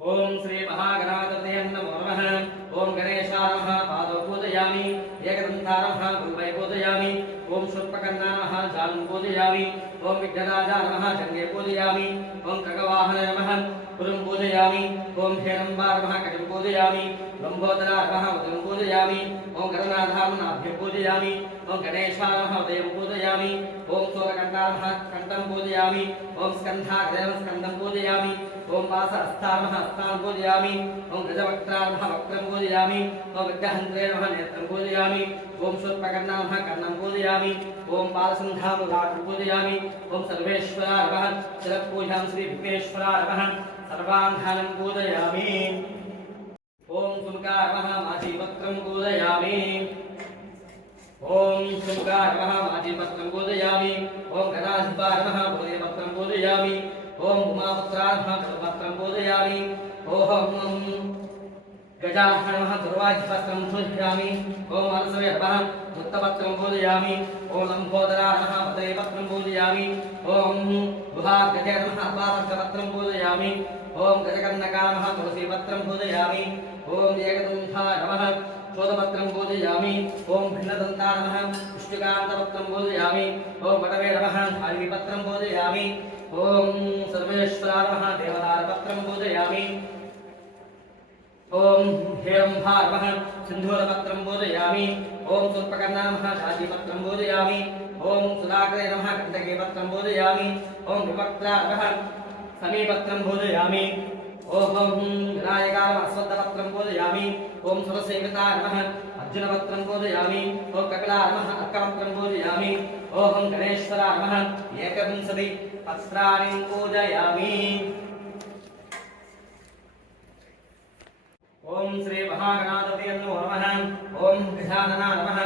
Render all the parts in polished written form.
ओम श्री महागणाधिपतये नमो नमः। ओम गणेशाय नमः पादौ पूजयामि। एकदन्ताय नमः गुरुवै पूजयामि। ओम शूर्पकर्णाय नमः जानुं पूजयामि। ओम विघ्नराजाय नमः जङ्घे पूजयामि। ओम खगवाहनाय नमः पुरुं पूजयामि। ओम हेरम्बाय नमः कटिं पूजयामि। लम्बोदराय नमः उदरं पूजयामि। ओम गणनाथाय नाभ्यं पूजयामि। ओम गणेशाय नमः उदयं पूजयामि। ओम सूर्यकण्ठाय नमः कण्ठं पूजयामि। ओम स्कन्धाय नमः स्कन्दं पूजयामि। ओम वासहस्ताय नमः हस्तान् पूजयामि। ओम गजवक्त्राय नमः वक्त्रं पूजयामि। ओम विघ्नहन्त्रे नमः नेत्रं पूजयामि। ओम शूर्पकर्णाय नमः कर्णं पूजयामि। ओम बालसन्धां लाटं पूजयामि। ओम सर्वेश्वराय नमः शिरःपूजां श्री विघ्नेश्वराय नमः सर्वाङ्गानं पूजयामि। ओम सुमुखाय नमः माजीपत्रं पूजयामि। ओम सुमुखाय नमः माजीपत्रं पूजयामि। ओम गणाधिपाय नमः बोधिपत्रं पूजयामि। ओम उमापुत्राय नमः कल्पत्रं पूजयामि। ओम गजाननाय नमः दुर्वाधिपत्रं पूजयामि। ओम मनसवे नमः मुक्तपत्रं पूजयामि। ओम लम्बोदराय नमः पत्रं पूजयामि। ओम गुहागजे नमः अपापत्रं पूजयामि। ओम गजकर्णकाय नमः तुलसीपत्रं पूजयामि। ओम एकदन्ताय नमः चोदपत्रं पूजयामि। ओम भिन्नदन्ताय नमः पुष्टिकान्तपत्रं पूजयामि। ओम वटवे नमः धारिपत्रं पूजयामि। ओम सर्वेश्वराय नमः देवतारपत्रं पूजयामि। ओम हेरम्भाय नमः सिन्धूरपत्रं पूजयामि। ओम शूर्पकर्णाय नमः शाचीपत्रं पूजयामि। ओम सुधाकरे नमः कण्टकीपत्रं पूजयामि। ओम विभक्त्राय नमः समीपत्रं पूजयामि। ओम विनायकाय नमः अश्वत्थपत्रं पूजयामि। ओम सुरसेविताय नमः अर्जुनपत्रं पूजयामि। ओम कपिलाय नमः अर्कपत्रं पूजयामि। ओम गणेश्वराय नमः एकविंशति पत्राणि पूजयामि। ओम श्री महागणाधिपतये नमो नमः। ओम गजाननाय नमः।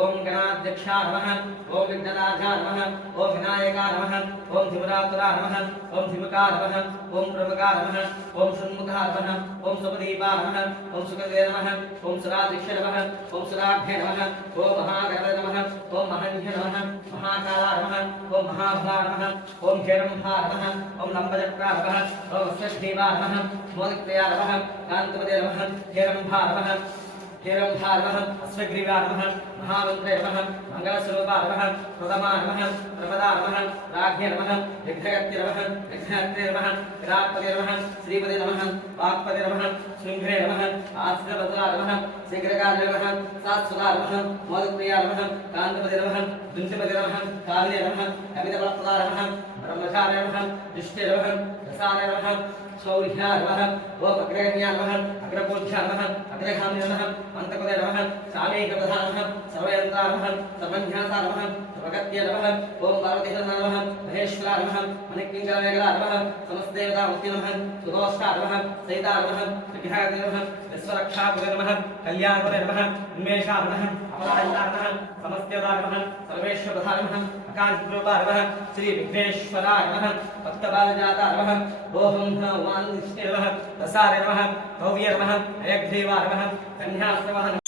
ओम गणाध्यक्षाय नमः। ओम विघ्नराजाय नमः। ओम विनायकाय नमः। ओम धिवरातुराय नमः। ओम धिवकाय नमः। ओम प्रभकाय नमः। ओम षण्मुखाय नमः। ओम सुपदीपाय नमः। ओम सुकृते नमः। ओम सुराधिक्ष नमः। ओम सुराढ्ये नमः। ओम महागणाय नमः। ओम महन्ये नमः। महाकालाय नमः। ओम महाभवाय नमः। ओम हेरम्भाय नमः। ओम लम्बचक्राय नमः। ओम अश्वत्थेवाय नमः। मोदक्रियाय नमः। कान्तपदे नमः। हेरम्भाय नमः। हेरम्भाय नमः। अश्वग्रीवाय नमः। महामन्त्रे नमः। मङ्गलस्वरूपाय नमः। प्रथमाय नमः। प्रपदाय नमः। राज्ञे नमः। विघ्नकर्त्रे नमः। विघ्नहर्त्रे नमः। विराट्पदे नमः। श्रीपदे नमः। वाक्पदे नमः। शृङ्घ्रे नमः। आश्रितवदनाय नमः। शीघ्रकाले नमः। सात्सुताय नमः। मोदप्रियाय नमः। कान्तपदे नमः। दुन्तिपदे नमः। कालिये नमः। अमितफलप्रदाय नमः। ब्रह्मचार्याय नमः। दुष्टे नमः। रसाय नमः। शौर्याय नमः। ओम अग्रगण्याय नमः। अग्रपूज्याय नमः। अग्रगामिने नमः। अन्तपदे नमः। सामैकप्रधाय नमः। सर्वयन्त्राय नमः। सर्वज्ञाताय नमः। सर्वगत्ये नमः। ओम पार्वतीशनाय नमः। महेश्वराय नमः। मणिकिङ्करवेगलाय नमः। समस्तदेवतामूर्ते नमः। सुदोष्टाय नमः। सहिताय नमः। विघ्नहर्ते नमः। विश्वरक्षापदे नमः। कल्याणपदे नमः। उन्मेषाय नमः। अपराजिताय नमः। समस्तदेवताय नमः। सर्वेश्वरप्रधाय नमः। अकाञ्चनरूपाय नमः। श्री विघ्नेश्वराय नमः। भक्तबालजाताय नमः। ओम उमानिष्ठे नमः। रसाय नमः। भव्ये नमः। अयग्रीवाय नमः। कन्यास्तवः नमः।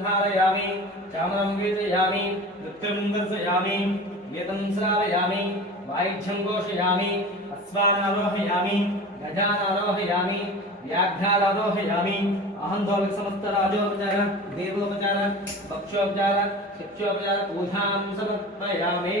धारयामि चामरं वीतयामि नृत्यं दर्शयामि वेदं श्रावयामि वायुज्यं घोषयामि अश्वानारोहयामि गजानारोहयामि व्याघ्रानारोहयामि अहं धोमि समस्तराजोपचार देवोपचार भक्षोपचार शिक्षोपचार पूजां समर्पयामि।